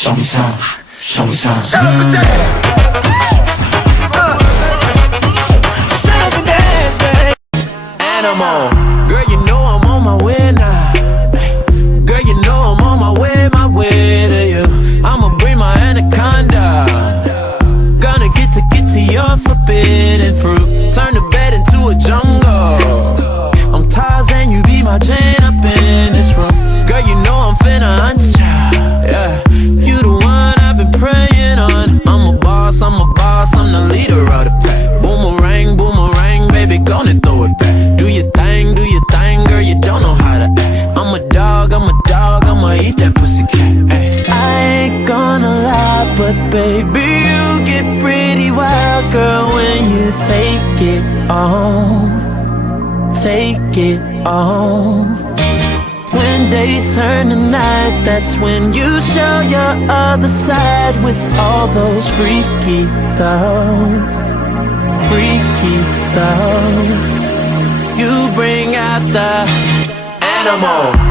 show me some, show me some. Shut up and dance. Shut up and dance, babe. Animal, girl, you know I'm on my way now. Girl, you know I'm on my way to you. I'ma bring my anaconda. Gonna get to your forbidden fruit. Turn the bed into a jungle. I'm Tarzan, you be my chain up in this room. Girl, you know I'm finna hunt ya. Yeah, you the one I've been praying on. I'm a boss, I'm the leader of the pack. Boomerang, boomerang, baby, gonna throw it back. Do your thing, girl, you don't know how to act. I'm a dog, I'ma eat that pussy cat. Ay. I ain't gonna lie, but baby, you get pretty wild, girl, when you take it off. Take it off. When days turn to night, that's when you show your other side with all those freaky thoughts. Freaky thoughts. You bring out the animal.